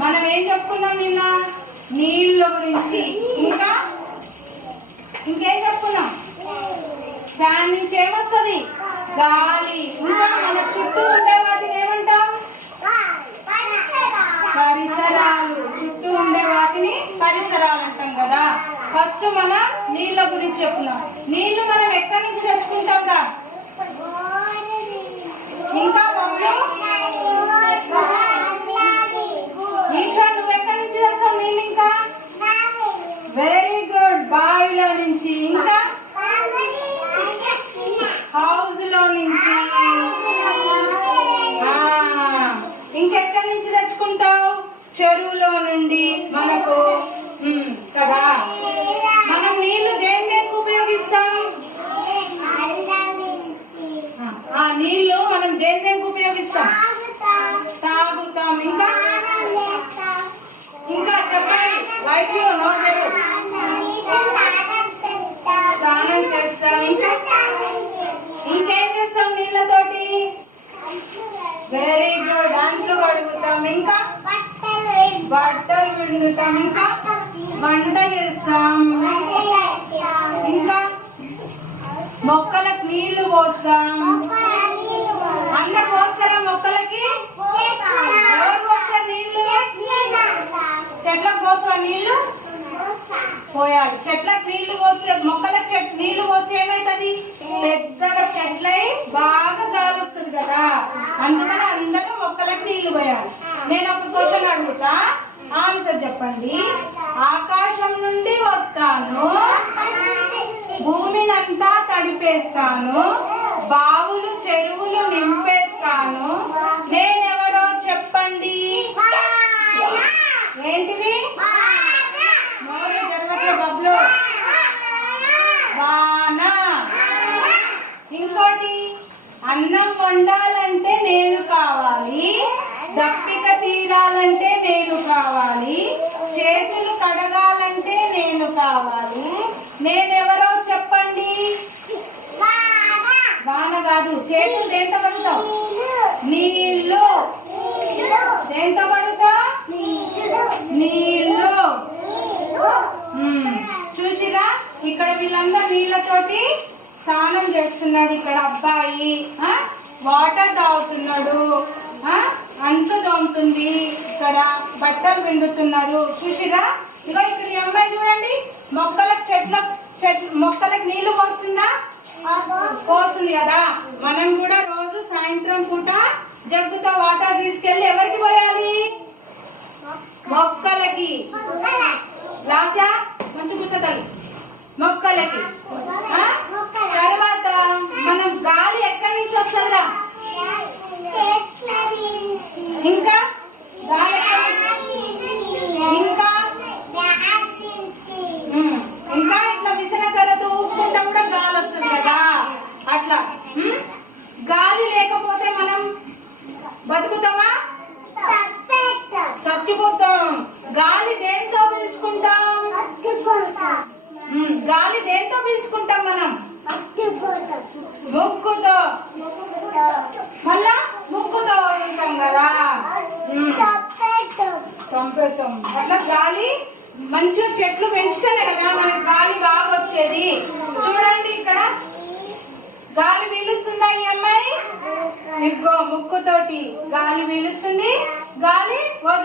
మనం ఏం చెప్పుకున్నాం నిన్న? నీళ్ళ గురించి. ఇంకేం చెప్పుకున్నాం? ఫ్యాన్ నుంచి ఏమొస్తుంది? గాలి. ఇంకా మన చుట్టూ ఉండే వాటిని ఏమంటాం? పరిసరాలు. చుట్టూ ఉండే వాటిని పరిసరాలు అంటాం కదా. ఫస్ట్ మనం నీళ్ళ గురించి చెప్పుకున్నాం. నీళ్లు మనం ఎక్కడి నుంచి తెచ్చుకుంటాం రా? ఇంకా ఈశ్వర్, నువ్వు ఎక్కడి నుంచి తెస్తావు నీళ్ళు? ఇంకా వెరీ గుడ్, బావిలో నుంచి. ఇంకా హౌస్ లో నుంచి. ఇంకెక్కడి నుంచి తెచ్చుకుంటావు? చెరువులో నుండి మనకు కదా. మనం నీళ్లు దేనికి ఉపయోగిస్తాం? నీళ్లు మనం దేనికి ఉపయోగిస్తాం? తాగుతాం. ఇంకా చెప్పండి వైఫ్, నోరు స్నానం చేస్తాం. ఇంకేం చేస్తాం నీళ్ళతోటి? వెరీ గుడ్, అంట్లు కడుగుతాం. ఇంకా బట్టలు పిండుతాం. ఇంకా వంట చేస్తాం. ఇంకా మొక్కలకు నీళ్లు పోస్తాం. అందరు పోస్తారా మొక్కలకి? ఎవరు పోస్తారు నీళ్లు? చెట్లకు పోస్తారా నీళ్లు? పోయాలి. చెట్లకు నీళ్లు పోస్తే, మొక్కలకు నీళ్లు పోస్తే ఏమైతుంది? పెద్దగా చెట్లై బాగా గాలి వస్తుంది కదా. అందుకని అందరూ మొక్కలకు నీళ్లు పోయాలి. నేను ఒక క్వశ్చన్ అడుగుతా, ఆన్సర్ చెప్పండి. ఆకాశం నుండి వస్తాను, భూమినంతా తడిపేస్తాను, బావులు చెరువులు నింపేస్తాను, నేనెవరో చెప్పండి. ఏంటిది? బబ్లు, వాన. ఇంకోటి, అన్నం వండాలంటే నేను కావాలి, దప్పిక తీరాలంటే నేను కావాలి, చేతులు కడగాలంటే నేను కావాలి, నేనెవరో చెప్పండి. వాన కాదు. చేతులు దేంతో కడుగుతావు? నీళ్ళు. దేంతో కడుగుతావు? నీళ్ళు. చూసిరా, ఇక్కడ వీళ్ళందరూ నీళ్ళతోటి స్నానం చేస్తున్నాడు. ఇక్కడ అబ్బాయి వాటర్ తాగుతున్నాడు, అంట్లు తోముతుంది, ఇక్కడ బట్టలు పిండుతున్నారు. చూసిరా, ఇక ఇక్కడ ఈ అమ్మాయి చూడండి, మొక్కలకు నీళ్లు పోస్తుందా? పోస్తుంది కదా. మనం కూడా రోజు సాయంత్రం పూట జగ్గుతో వాటర్ తీసుకెళ్లి ఎవరికి పోయాలి? మొక్కలకి. లాసా మంచి కూర్చోతాలి. మొక్కలకి. తర్వాత మనం గాలి ఎక్కడి నుంచి వస్తుందా? ఇంకా గాలి ఇంకా ఇట్లా విసనకరతో ఊపుకుంటా కూడా గాలి వస్తుంది కదా. అట్లా గాలి లేకపోతే మనం బతుకుతామా? చచ్చిపోతాం. గాలి దేంతో పీల్చుకుంటాం? గాలి దేంతో పీల్చుకుంటాం మనం? ముక్కుతో. మళ్ళా ముక్కుతో వదులుతాం కదా. చంపేస్తాం. అట్లా గాలి మంచిగా చెట్లు పెంచితేనే కదా మనకి గాలి బాగా వచ్చేది. చూడండి, ఇక్కడ గాలి పీలుస్తుందా ఈ అమ్మాయి? ఇగో ముక్కుతోటి గాలి పీలుస్తుంది, గాలి